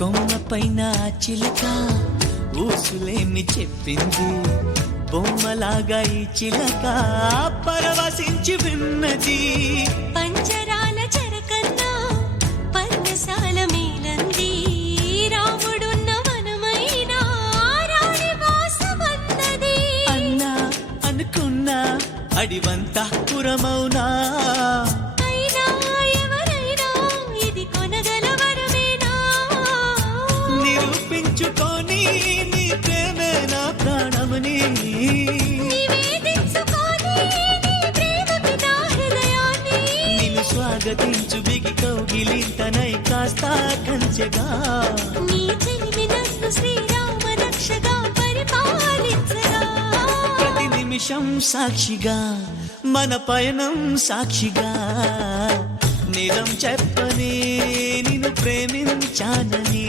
కొమ్మపైన చిలక ఊసులేమి చెప్పింది, బొమ్మలాగా ఈ చిలక పరవశించి విన్నది. పంజరాల చెరకన్నా పర్ణశాల మేలంది, రాముడున్న వనమైన రాణి వాసమన్నది. అన్నా అనుకున్నా అడివంతా పురమౌనా, అయినా ఎవరైనా ఇది కొనగలవరమేనా? నిరూపించుకొని నీ ప్రేమే నా ప్రాణమని, నివేదించుకొని నీ ప్రేమకి నా హృదయాన్ని. నిన్ను స్వాగతించు బిగి కౌగిలింతనై కాస్త కంచెగా, నీ చెలిమి నన్ను శ్రీరామ రక్షగా పరిపాలించగా. ప్రతి నిమిషం సాక్షిగా మన పయనం సాక్షిగా, నిజం చెప్పనే నిన్ను ప్రేమించానని.